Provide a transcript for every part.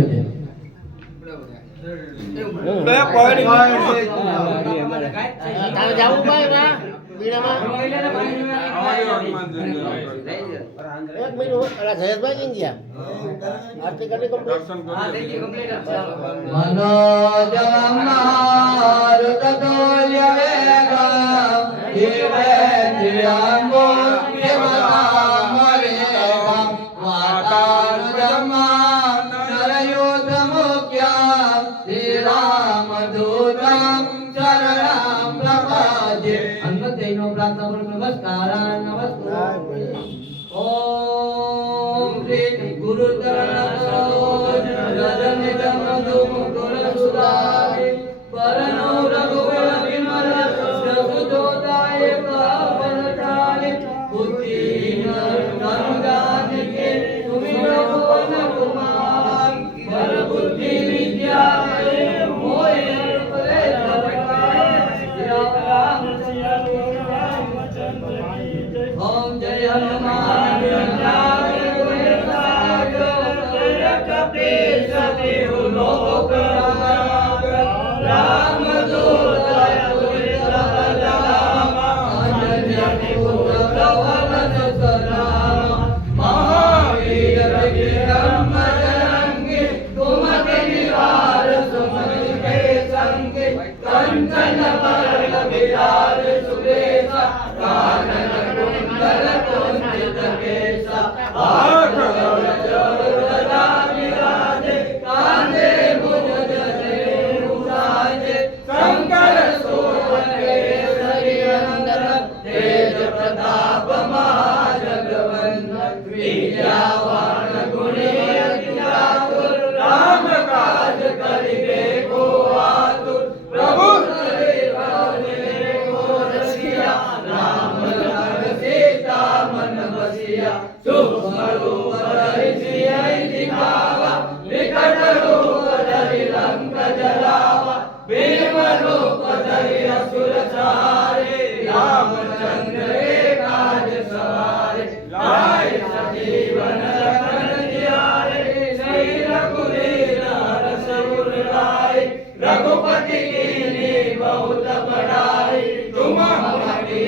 થયો છે. તારે જાવું ભાઈ ના બીડામાં એક મિનિટ અલા જયેશભાઈ કેમ ગયા આરતી કરી કમ્પ્લીટ મનોજમાર તતોલ્ય વેગા જીવે દિવ્યાંગો દેવતામરે વાતાર બ્રહ્મા નરયુધ મુખ્યા શ્રી રામ દૂતમ શરણમ પ્રપદ્યે અન્નતેનો પ્રાર્થના નમસ્કાર નમસ્કાર ઓમ શ્રી ગુરુચરણ રજનિતમ ધૂમકુલ સુદાય પરનો રઘુવર વિમલ સુજોતાય પવનચાલે બુદ્ધિ નરગાન કે તુમિ ભુવન કુમાર પર બુદ્ધિ વિદ્યા મોય પરે રામ ઓમ જય હનુમાન લોક રામ દૂત મહાવીર વિક્રમ જરંગે તુમકે નિવાર સુમન કે સંગે કંચન બરલ વિરાજ સુબેસા કાનન कुंडल कुंजित केसा आठ गजरा विराजे कांधे मुझ जनेऊ साजे शंकर सोवन केसरी नंदन तेज प्रताप महाजगवंदन विद्यावान गुणी अति चातुर राम काज करिबे को आतुर प्रभु मन बसिया सूक्ष्म रूप धरि सियहि दिखावा विकट रूप धरि लंक जलावा भीम रूप धरि असुर सहारे रामचंद्र काज सवारे लाए सजीवन लखन जियारे श्री रघुवीर हरष उर लाए रघुपति कीन्ही बहुत बड़ाई तुम हमारी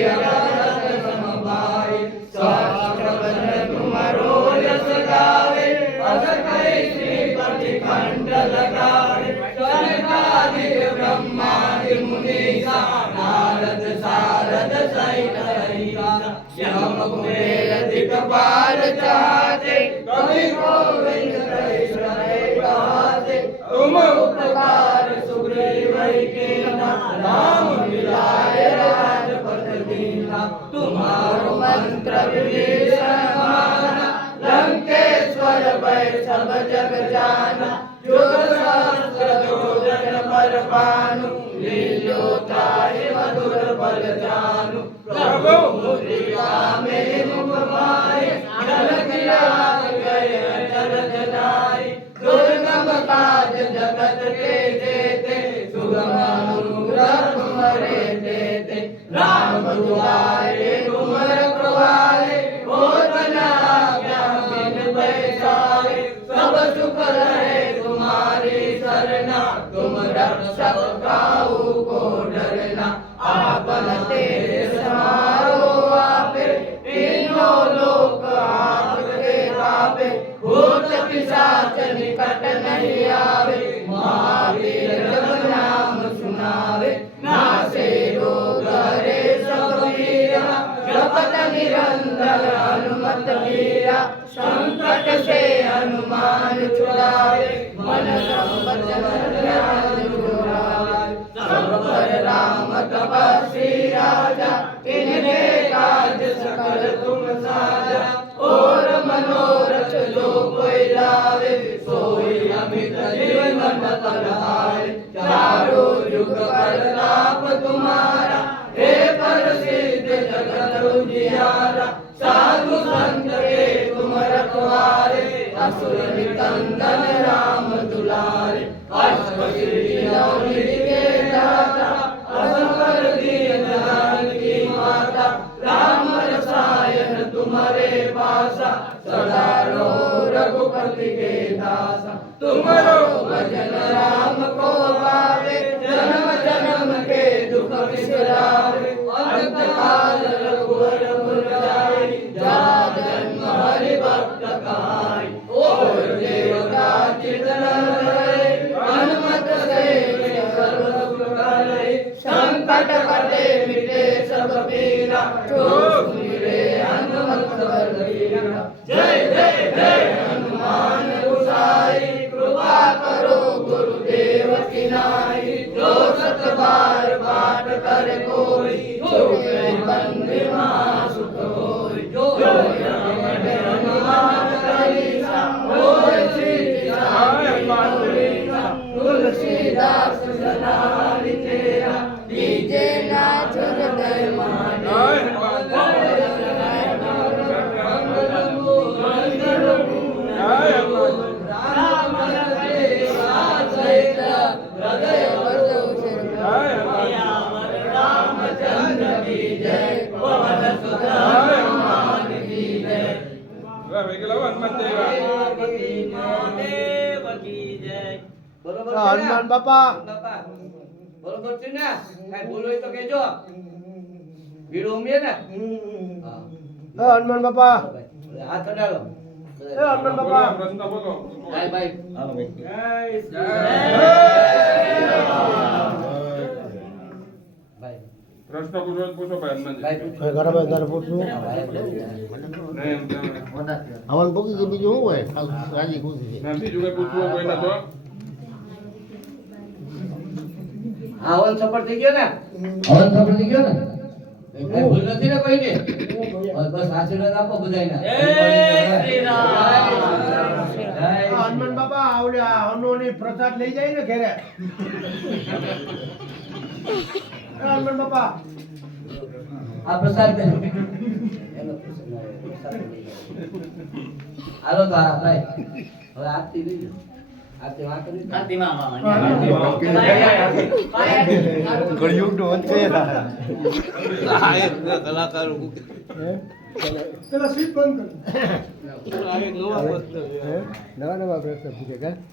कंठ लगावे कनकादिक ब्रह्मादि मुनीसा नारद सारद सहित रहीसा श्याम कुबेर दिक्पाल चाहते कवि गोविंद कहते तुम उपकार सुग्रीव कीना राम मिलाए राजपथ दीना तुम्हारो मंत्र विभीषण माना लंकेश्वर भय सब जग जाना जुग सहस्त्र जोजन पर भानु लील्यो त्राहि मधुर बल जानु प्रभु मुद्रिका में मुख माहि जलधि लाग गए अचरज नाहि दुर्गम काज जगत के जेते सुगम अनुग्रह तुम्हारे देते राम दुआरे तुम रखवारे होत न आज्ञा बिन पैसारे सब सुख रहे तुम्हारी सरना तुम रक्षक काहू को डरना आपन तेज समारो आपे तीनों लोक आपके कापे भूत पिशाच निकट नहीं आवे महावीर जब नाम सुनावे नासे रोग हरे सब पीरा जपत निरंतर हनुमत वीरा संकट से हनुमान छुड़ावे मन संबत ध्यान जुड़ावे सब पर राम तपस्वी राजा इनके काज सकल तुम साजा और मनोरथ जो कोई लावे सोई अमित जीवन फल हारे चारों युग प्रताप तुम्हारा हे प्रसिद्ध जगत उजियारा साधु संत के तुम रखवारे असुर निकंदन राम दुलारे अष्टसिद्धि नवनिधि के दाता असबर दीन जानकी माता राम रसायन तुम्हारे पासा सदा तुम्हारो भजन राम को भावे जन्म जन्म के दुख बिसरावे अंत काल रघुवर पुर जाए जा जन्म हरि भक्त कहाई और देवता चितन रहे हनुमत से सर्व सुख करे संकट कटे मिटे सब पीरा जो सुमिरे हनुमत बलबीरा जय जय जय हनुमान गोसाई कृपा करो गुरुदेव की नाई जो सत बार पाठ करे कोई छूटे बंद सुख होई जो राम हनुमान चालीसा होय सिद्धि साई तुलसीदास सदा तेरा लीजे नाथ हृदय माने राम लगे सहित हृदय बसो रामचंद्र की जय पवन सुत हनुमान की जय देव की जय बरोबर છે ને? હનુમાન બાપા બાપા બરોબર છે ને કાઈ ભૂલ હોય તો કહેજો ભીડ ઉમીએ ને હા હનુમાન બાપા હાથ અડાડો હનુમાન બાપા પ્રશ્ન બોલો ભાઈ ભાઈ હાલો ભાઈ ભાઈ પ્રશ્ન પૂછો તો પૂછો ભાઈ હનુમાનજી ભાઈ પૂછો. ઘરે પૂછવું નહીં એમ કે હવન પૂકી ગયું બીજું શું હોય રાજી ખુશી છે ના બીજું કઈ પૂછવું હોય કોઈને તો હા હવન સફળ થઈ ગયો ને હવન સફળ થઈ ગયો ને કઈ ભૂલ નથી ને કોઈને બસ આશીર્વાદ આપો બધાયને જય શ્રી રામ જય હનુમાન બાપા આવડે હનુની પ્રસાદ લઈ જાય ને ઘરે હનુમાન બાપા આ પ્રસાદ દે હાલો તો આ ભાઈ હવે આરતી લઈ લો આરતી વાત કરી ઘડિયું તો વચ્ચે કલાકાર પેલા સીટ બંધ કર નવા પ્રશ્ન પૂછે કે